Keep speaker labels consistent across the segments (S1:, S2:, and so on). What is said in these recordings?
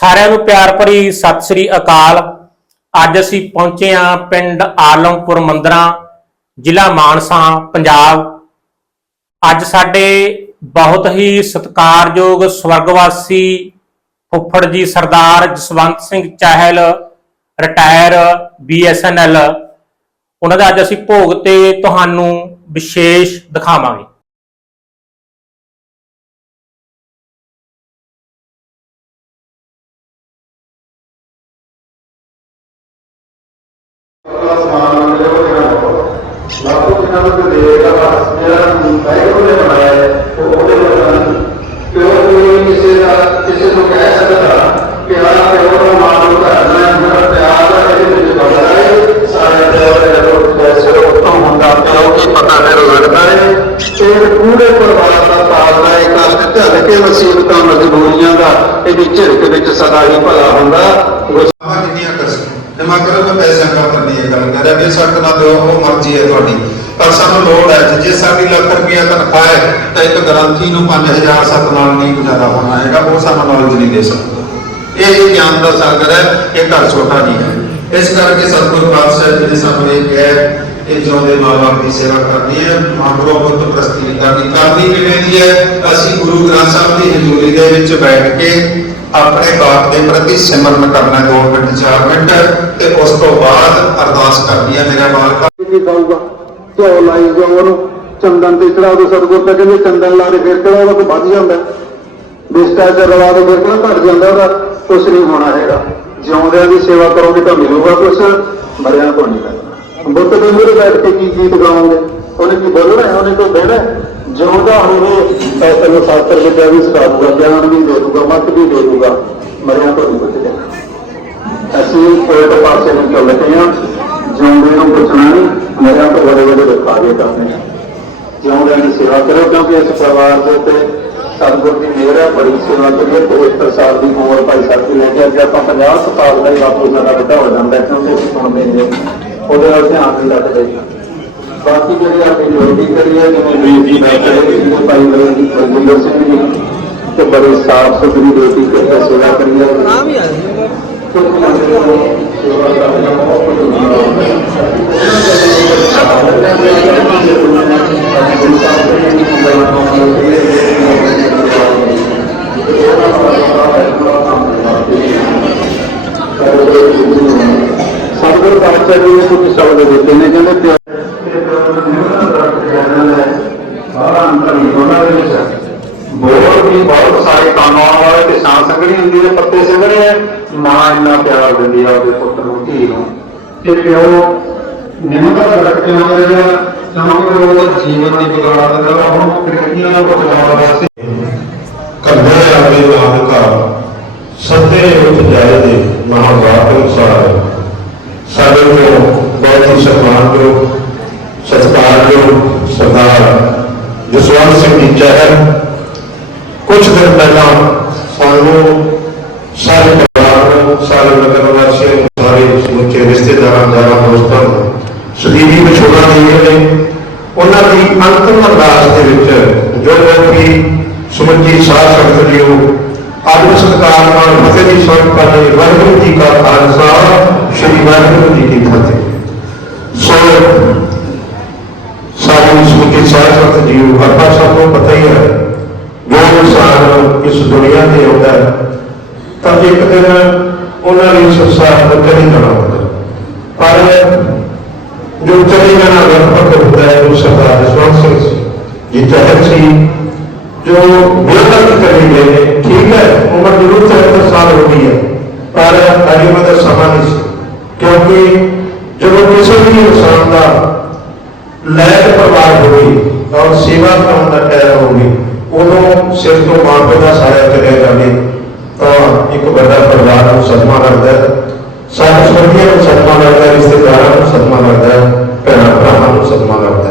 S1: ਸਾਰਿਆਂ ਨੂੰ ਪਿਆਰ ਭਰੀ ਸਤਿ ਸ੍ਰੀ ਅਕਾਲ। ਅੱਜ ਅਸੀਂ ਪਹੁੰਚੇ ਹਾਂ ਪਿੰਡ ਆਲਮਪੁਰ ਮੰਦਰਾ, ਜ਼ਿਲ੍ਹਾ ਮਾਨਸਾ, ਪੰਜਾਬ। ਅੱਜ ਸਾਡੇ ਬਹੁਤ ਹੀ ਸਤਿਕਾਰਯੋਗ ਸਵਰਗਵਾਸੀ ਫੁੱਫੜ ਜੀ ਸਰਦਾਰ ਜਸਵੰਤ ਸਿੰਘ ਚਾਹਲ ਰਿਟਾਇਰ ਬੀਐਸਐਨਐਲ ਉਹਨਾਂ ਦਾ ਅੱਜ ਅਸੀਂ ਭੋਗ ਤੇ ਤੁਹਾਨੂੰ ਵਿਸ਼ੇਸ਼ ਦਿਖਾਵਾਂਗੇ।
S2: ਲਾਖੋਂ ਦਿਨਾਂ ਤੋਂ ਦੇਗਾ ਬਸ ਮੇਰਾ ਵਾਹਿਗੁਰੂ ਨੇ ਬਣਾਇਆ ਹੈ ਉਹ ਉਹਦੇ ਨਾਲ ਕਿਉਂ ਕੋਈ ਕਿਸੇ ਦਾ ਕਿਸੇ ਨੂੰ ਕਹਿ ਸਕਦਾ ਕਿ ਆਹ ਪਿਓ ਦਾ ਮਾਨ ਨੂੰ ਕਰਨਾ ਹੈ ਮੇਰਾ ਪਿਆਰ ਹੈ ਇਹਦੇ ਵਿੱਚ ਬਣਦਾ ਹੈ ਸਾਰੇ ਪਿਆਰ ਦੇ ਲੋਕ ਜੈਸੇ ਉੱਤਮ ਹੁੰਦਾ ਪਿਓ ਕੀ ਪਤਾ ਫਿਰ ਲੱਗਦਾ ਹੈ ਤੇ ਪੂਰੇ ਪਰਿਵਾਰ ਦਾ ਪਾਲਣਾ ਇੱਕ ਅਸਤ ਝੱਲ ਕੇ ਮੁਸੀਬਤਾਂ ਮਜਬੂਰੀਆਂ ਦਾ ਇਹਦੀ ਝਿੜਕ ਵਿੱਚ ਸਦਾ ਹੀ ਭਲਾ ਹੁੰਦਾ
S3: ਆਹ ਕਿੰਨੀਆਂ ਕਰ ਮੈਂ ਕਰੋ ਮੈਂ ਪੈਸਿਆਂ ਦਾ ਕਰਨੀ ਹੈ ਗੱਲ ਕਰ ਵੀ ਸੱਟ ਨਾ ਦਿਓ, ਉਹ ਮਰਜ਼ੀ ਹੈ ਤੁਹਾਡੀ। ਪਰ ਸਾਨੂੰ ਲੋੜ ਹੈ ਜੇ- ਜੇ ਸਾਡੀ ਲੱਖ ਰੁਪਈਆ ਤਨਖਾਹ ਹੈ, ਤਾਂ ਇੱਕ ਗ੍ਰੰਥੀ ਨੂੰ 5000 ਸੱਤ ਨਾਲ ਨਹੀਂ ਗੁਜ਼ਾਰਾ ਹੋਣਾ ਹੈਗਾ, ਉਹ ਸਾਨੂੰ ਨੌਲੇਜ ਨਹੀਂ ਦੇ ਸਕਦਾ। ਇਹ ਗਿਆਨ ਦਾ ਸਾਗਰ ਹੈ, ਇਹ ਘਰ ਛੋਟਾ ਨਹੀਂ ਹੈ। ਇਸ ਕਰਕੇ ਸਤਿਗੁਰੂ ਪਾਤਸ਼ਾਹ ਜੀ ਨੇ ਸਾਨੂੰ ਹੈ ਕਿ ਜਿਉਂਦੇ ਮਾਂ-ਬਾਪ ਦੀ ਸੇਵਾ ਕਰਨੀ ਹੈ ਮਾਂ-ਬਾਪ ਪੁੱਤ ਪ੍ਰਸਤੀ ਕਰਨੀ ਕਰਨੀ ਕਿਵੇਂ ਦੀ ਹੈ। ਅਸੀਂ ਗੁਰੂ ਗ੍ਰੰਥ ਸਾਹਿਬ ਦੀ ਹਜ਼ੂਰੀ ਦੇ ਵਿੱਚ ਬੈਠ ਕੇ ਆਪਣੇ ਬਾਪ ਦੇ ਪ੍ਰਤੀ ਸਿਮਰਨ ਕਰਨਾ 2 ਮਿੰਟ 4 ਮਿੰਟ, ਤੇ ਉਸ ਤੋਂ ਬਾਅਦ ਅਰਦਾਸ ਕਰਨੀ ਹੈ, ਮੇਰਾ ਮਾਲਕਾ।
S2: ਕੀ ਖਾਊਗਾ ਘਿਓ ਲਾਈ ਜਾਓ ਉਹਨੂੰ, ਚੰਦਨ ਤੇ ਚੜਾ ਦੋ ਸਤਗੁਰ ਤਾਂ ਕਹਿੰਦੇ ਚੰਦਨ ਲਾ ਕੇ ਫਿਰ ਕਿਹੜਾ ਉਹਦਾ ਵੱਧ ਜਾਂਦਾ। ਬਿਸਟਾਚਾਰ ਲਵਾ ਕੇ ਫਿਰ ਕਿਹੜਾ ਘਟ ਜਾਂਦਾ ਉਹਦਾ, ਕੁਛ ਨਹੀਂ ਹੋਣਾ ਹੈਗਾ। ਜਿਉਂਦਿਆਂ ਦੀ ਸੇਵਾ ਕਰੋਗੇ ਤਾਂ ਮਿਲੂਗਾ ਕੁਛ, ਮਰਿਆਂ ਤੋਂ ਨਹੀਂ ਮਿਲਣਾ ਬੁੱਤ ਦੇ ਮੂਹਰੇ ਬੈਠ ਕੇ ਕੀ ਗੀਤ ਗਾਉਂਗੇ ਉਹਨੇ ਕੀ ਬੋਲਣਾ ਹੈ? ਉਹਨੇ ਕੋਈ ਬਹਿਣਾ ਜਿਉਂਦਾ ਹੋਵੇ ਤਾਂ ਤੈਨੂੰ ਸ਼ਾਸਤਰ ਵਿਦਿਆ ਵੀ ਸਿਖਾਊਗਾ ਗਿਆਨ ਵੀ ਦੇ ਦੂਗਾ, ਮਤ ਵੀ ਦੇ ਦੂਗਾ, ਮਰਿਆਂ ਤੋਂ ਨਹੀਂ ਕੁਝ ਅਸੀਂ ਉਲਟ ਪਾਸੇ ਨੂੰ ਚੱਲ ਰਹੇ ਹਾਂ, ਜਿਉਂਦੇ ਨੂੰ ਪੁੱਛਣਾ ਨਹੀਂ। ਮੇਰਾ ਤੋਂ ਬੜੇ ਬੜੇ ਦਿਖਾਵੇ ਕਰਨੇ ਆ ਜਿਉਂਦੇ ਦੀ ਸੇਵਾ ਕਰੋ? ਕਿਉਂਕਿ ਇਸ ਪਰਿਵਾਰ ਦੇ ਉੱਤੇ ਸਤਿਗੁਰ ਦੀ ਮਿਹਰ ਹੈ ਬੜੀ ਸੇਵਾ ਕਰੀਏ ਪਵਿੱਤਰ ਸਾਲ ਦੀ ਉਮਰ ਭਾਈ ਸਾਹਿਬ ਦੀ ਲੈ ਕੇ ਅੱਜ ਆਪਾਂ 50 ਸਾਲ ਦਾ ਹੀ ਬਾਪੂ ਸਾਡਾ ਵੱਡਾ ਹੋ ਜਾਂਦਾ ਕਿਉਂਕਿ ਅਸੀਂ ਸੁਣਦੇ ਨੇ ਉਹਦੇ ਨਾਲ ਧਿਆਨ ਨਹੀਂ ਰੱਖਦੇ ਬਾਕੀ ਜਿਹੜੀ ਆਪਣੀ ਡਿਊਟੀ ਕਰੀ ਹੈ ਜਿਵੇਂ ਵੀਰ ਜੀ ਬੈਠੇ ਨੇ ਭਾਈ ਬਲਜਿੰਦਰ ਸਿੰਘ ਜੀ ਤੇ ਬੜੀ ਸਾਫ਼ ਸੁਥਰੀ ਡਿਊਟੀ ਕਰਕੇ ਸੇਵਾ ਕਰੀ ਹੈ। ਨਾਮ ਹੀ ਪਾਤਸ਼ਾਹ ਜੀ ਨੇ ਕੁਝ ਸ਼ਬਦ ਦਿੱਤੇ ਨੇ ਕਹਿੰਦੇ ਪਿਆਰ ਸਾਰਾ ਅੰਤਰ ਨਹੀਂ ਉਹਨਾਂ ਦੇ ਵਿੱਚ ਬੋਲ ਵੀ ਬਹੁਤ ਹੁੰਦੀ ਹੈ ਪੱਤੇ ਸੰਗਣੇ ਮਾਂ ਇੰਨਾ ਪਿਆਰ ਦਿੰਦੀ ਆ ਉਹਦੇ ਪੁੱਤ ਨੂੰ ਧੀ ਨੂੰ। ਤੇ ਪਿਓ ਨਿਮਰਤਾ ਰੱਖ ਕੇ ਆਉਂਦਾ ਜਿਹੜਾ ਕਿਉਂਕਿ ਉਹ ਜੀਵਨ ਦੀ ਵਿਗਾੜ ਦਿੰਦਾ, ਹੁਣ ਕਿਰਤੀਆਂ ਨੂੰ ਬਚਾਉਣ ਵਾਸਤੇ
S3: ਕੰਧੇ ਆਵੇ ਨਾਨਕਾ ਸੱਤੇ ਉਠ ਜਾਏ ਦੇ ਮਹਾਵਾਕ ਅਨੁਸਾਰ। ਸਾਡੇ ਕੋਲ ਬਹੁਤ ਹੀ ਸਨਮਾਨਯੋਗ ਸਤਿਕਾਰਯੋਗ ਸਰਦਾਰ ਜਸਵੰਤ ਸਿੰਘ ਜੀ ਚਾਹਰ ਕੁਝ ਦਿਨ ਪਹਿਲਾਂ ਸਾਨੂੰ 25 ਸਾਲ ਸੰਗਤ ਜੀਓ। ਆਦਰ ਸਤਿਕਾਰ ਨਾਲ ਫਤਿਹ ਦੀ ਸਵਰਗ ਪਾਣੇ ਵਾਹਿਗੁਰੂ ਜੀ ਕਾ ਖਾਲਸਾ, ਸ੍ਰੀ ਵਾਹਿਗੁਰੂ ਜੀ ਕੀ ਫਤਿਹ। ਸੋ ਸਾਰੇ ਸੁਖੀ ਸਾਧ ਸੰਗਤ ਜੀਓ ਆਪਾਂ ਸਭ ਨੂੰ ਪਤਾ ਹੀ ਹੈ, ਜੋ ਇਨਸਾਨ ਇਸ ਦੁਨੀਆ ਤੇ ਆਉਂਦਾ ਤਾਂ ਇੱਕ ਦਿਨ ਉਹਨਾਂ ਨੇ ਸੰਸਾਰ ਤੋਂ ਚਲੇ ਜਾਣਾ ਪਰ ਜੋ ਚਲੇ ਜਾਣਾ ਵਕਤ ਹੁੰਦਾ ਹੈ, ਉਹ ਸਰਦਾਰ ਜਸਵੰਤ ਸਿੰਘ ਜੀ ਜਹਰ ਸੀ ਜੋ ਬਿਲਕੁਲ ਚਲੇ ਗਏ ਨੇ, ਠੀਕ ਹੈ, ਉਮਰ ਜ਼ਰੂਰ 74 ਸਾਲ ਹੋ ਗਈ ਹੈ, ਪਰ ਅਜੇ ਮਤ ਸਮਾਂ ਨਹੀਂ ਸੀ, ਕਿਉਂਕਿ ਜਦੋਂ ਕਿਸੇ ਵੀ ਇਨਸਾਨ ਦਾ ਲੈਕ ਪਰਿਵਾਰ ਹੋਵੇ ਔਰ ਸੇਵਾ ਕਰਨ ਦਾ ਟਾਈਮ ਹੋਵੇ, ਉਦੋਂ ਸਿਰ ਤੋਂ ਮਾਪੇ ਦਾ ਸਾਇਆ ਚਲਿਆ ਜਾਵੇ ਤਾਂ ਇੱਕ ਵੱਡਾ ਪਰਿਵਾਰ ਨੂੰ ਸਦਮਾ ਲੱਗਦਾ ਹੈ, ਸਾਰੇ ਸੰਬੰਧੀਆਂ ਨੂੰ ਸਦਮਾ ਲੱਗਦਾ ਰਿਸ਼ਤੇਦਾਰਾਂ ਨੂੰ ਸਦਮਾ ਲੱਗਦਾ ਭੈਣਾਂ ਭਰਾਵਾਂ ਨੂੰ ਸਦਮਾ ਲੱਗਦਾ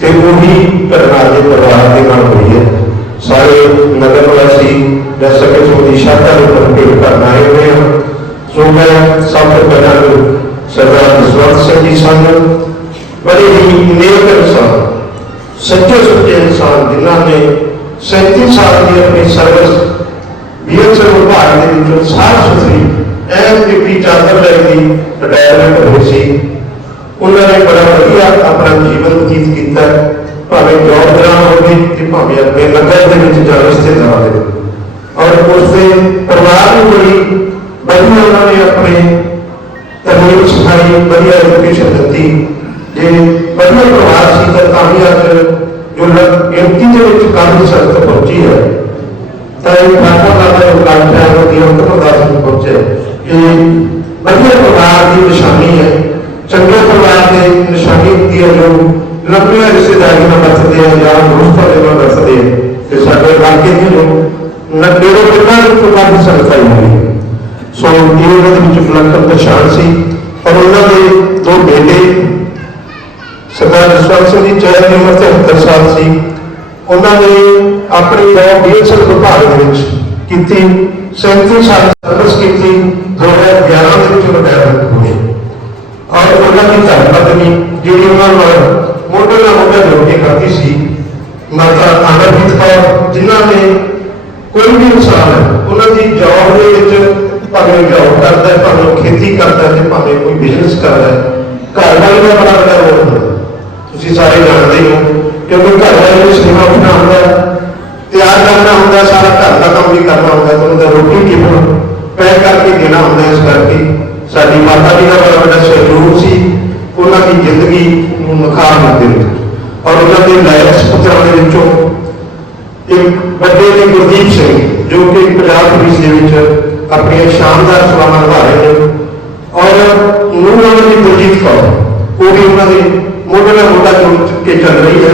S3: ਤੇ ਉਹੀ ਘਟਨਾ ਦੇ ਪਰਿਵਾਰ ਦੇ ਨਾਲ ਹੋਈ ਹੈ। ਸਾਰੇ ਨਗਰ ਵਾਸੀ ਜਦ ਸਕੇ ਸ਼ਾਖਾ ਨੂੰ ਕੰਪਲੀਟ ਕਰਨ ਆਏ ਹੋਏ ਹਨ। ਸੋ ਮੈਂ ਸਭ ਤੋਂ ਪਹਿਲਾਂ ਸਰਦਾਰ ਜਸਵੰਤ ਸਿੰਘ ਜੀ ਸਨ। ਬੜੇ ਹੀ ਨੇਕ ਇਨਸਾਨ ਸੱਚੇ ਸੁੱਚੇ ਇਨਸਾਨ ਜਿਨ੍ਹਾਂ ਨੇ 37 ਸਾਲ ਦੀ ਆਪਣੀ ਸਰਵਿਸ ਬੀਐਸਐਲ ਵਿਭਾਗ ਦੇ ਵਿੱਚੋਂ ਸਾਫ਼ ਸੁਥਰੀ ਐਨ ਡਿਊਟੀ ਚਾਦਰ ਲੈ ਕੇ ਰਿਟਾਇਰਮੈਂਟ ਹੋਈ ਸੀ। ਉਹਨਾਂ ਨੇ ਬੜਾ ਵਧੀਆ ਆਪਣਾ ਜੀਵਨ ਬਤੀਤ ਕੀਤਾ। ਭਾਵੇਂ ਜੋਬ ਦੌਰਾਨ ਹੋਵੇ ਤੇ ਭਾਵੇਂ ਆਪਣੇ ਲੰਗਰ ਦੇ ਵਿੱਚ ਜਾਂ ਰਿਸ਼ਤੇਦਾਰਾਂ ਦੇ ਔਰ ਉਸ ਦੇ ਪਰਿਵਾਰ ਨੂੰ ਬੜੀ ਵਧੀਆ ਉਹਨਾਂ ਨੇ ਆਪਣੇ ਤਰਮੀਮ ਸਿਖਾਈ, ਵਧੀਆ ਐਜੂਕੇਸ਼ਨ ਦਿੱਤੀ। ਜੇ ਵਧੀਆ ਪਰਿਵਾਰ ਸੀ ਤਾਂ ਤਾਂ ਵੀ ਅੱਜ ਜੋ ਗਿਣਤੀ ਦੇ ਵਿੱਚ ਕਾਫੀ ਸਖਤ ਪਹੁੰਚੀ ਹੈ। ਤਾਂ ਇਹ ਬਾਤਾਂ ਦਾ ਜੋ ਕੰਮ ਹੈ ਉਹ ਦੀ ਅੰਤਮ ਦਾਸ ਨੂੰ ਪਹੁੰਚੇ। ਇਹ ਵਧੀਆ ਪਰਿਵਾਰ ਦੀ ਨਿਸ਼ਾਨੀ ਹੈ। ਚੰਗੇ ਪਰਿਵਾਰ ਦੇ ਨਿਸ਼ਾਨੀ ਹੁੰਦੀ ਹੈ ਜੋ ਲੰਬੀਆਂ ਰਿਸ਼ਤੇਦਾਰੀਆਂ ਨਾਲ ਵਰਤਦੇ ਆ, ਜਾਂ ਦੋਸਤਾਂ ਦੇ ਨਾਲ ਵਰਤਦੇ ਆ, ਤੇ ਸਾਡੇ ਇਲਾਕੇ ਦੇ ਲੋਕ ਨੇੜੋ ਪਿੰਡਾਂ ਦੇ ਵਿੱਚ ਕਾਫੀ ਹੋਈ ਸੋ ਇਹ ਉਹਨਾਂ ਦੇ ਵਿੱਚ ਫਲਕਰ ਪਛਾਣ ਸੀ ਔਰ ਉਹਨਾਂ ਦੇ ਦੋ ਬੇਟੇ, ਸਰਦਾਰ ਜਸਵੰਤ ਸਿੰਘ ਜੀ ਚਾਹੇ ਦੀ ਉਮਰ 73 ਸਾਲ ਸੀ, ਉਹਨਾਂ ਨੇ ਆਪਣੀ ਜੌਬ ਡੀਐਸਐਲ ਵਿਭਾਗ ਦੇ ਵਿੱਚ ਕੀਤੀ 37 ਸਾਲ ਸਰਵਿਸ ਕੀਤੀ 2011 ਦੇ ਵਿੱਚ ਰਿਟਾਇਰਮੈਂਟ ਹੋਈ ਔਰ ਉਹਨਾਂ ਦੀ ਧੰਨਵਾਦ ਜਿਹੜੀ ਉਹਨਾਂ ਨਾਲ ਮੋਢੇ ਨਾਲ ਮੋਢਾ ਜੋੜ ਕੇ ਕਰਦੀ ਸੀ। ਮਾਤਾ ਅਮਰਜੀਤ ਕੌਰ, ਜਿਨ੍ਹਾਂ ਨੇ ਕੋਈ ਵੀ ਇਨਸਾਨ ਉਹਨਾਂ ਦੀ ਜੌਬ ਦੇ ਵਿੱਚ ਭਾਵੇਂ ਜੌਬ ਕਰਦਾ ਹੈ, ਭਾਵੇਂ ਖੇਤੀ ਕਰਦਾ ਹੈ ਤੇ ਭਾਵੇਂ ਕੋਈ ਬਿਜ਼ਨਸ ਕਰਦਾ ਹੈ, ਘਰ ਵਾਲੇ ਦਾ ਬੜਾ ਵੱਡਾ ਰੋਲ ਹੁੰਦਾ ਤੁਸੀਂ ਸਾਰੇ ਜਾਣਦੇ ਹੋ ਕਿਉਂਕਿ ਘਰ ਵਾਲੇ ਨੂੰ ਸੇਵਾ ਉੱਠਣਾ ਹੁੰਦਾ ਤਿਆਰ ਕਰਨਾ ਹੁੰਦਾ ਸਾਰਾ ਘਰ ਦਾ ਕੰਮ ਵੀ ਕਰਨਾ ਹੁੰਦਾ ਤੁਹਾਨੂੰ ਤਾਂ ਰੋਟੀ ਟਿਫਨ ਪੈਕ ਕਰਕੇ ਦੇਣਾ ਹੁੰਦਾ ਇਸ ਕਰਕੇ। ਸਾਡੀ ਮਾਤਾ ਜੀ ਦਾ ਬੜਾ ਵੱਡਾ ਸਹਿਯੋਗ ਸੀ। ਉਹਨਾਂ ਦੀ ਜ਼ਿੰਦਗੀ ਨੂੰ ਨਿਖਾਰ ਦਿੰਦੇ ਵਿੱਚ ਔਰ ਉਹਨਾਂ ਦੇ ਲਾਇਕ ਸਪੁੱਤਰਾਂ ਦੇ ਵਿੱਚੋਂ ਇੱਕ ਵੱਡੇ ਨੇ ਗੁਰਦੀਪ ਸਿੰਘ, ਜੋ ਕਿ ਪੰਜਾਬ ਪੁਲਿਸ ਦੇ ਵਿੱਚ ਆਪਣੀਆਂ ਸ਼ਾਨਦਾਰ ਸੇਵਾਵਾਂ ਨਿਭਾ ਰਹੇ ਨੇ। ਔਰ ਨੂਰ ਦੀ ਗੁਰਜੀਤ ਕੌਰ, ਉਹ ਵੀ ਉਹਨਾਂ ਦੇ ਮੋਢੇ ਨਾਲ ਮੋਢਾ ਜੋੜ ਕੇ ਚੱਲ ਰਹੀ ਹੈ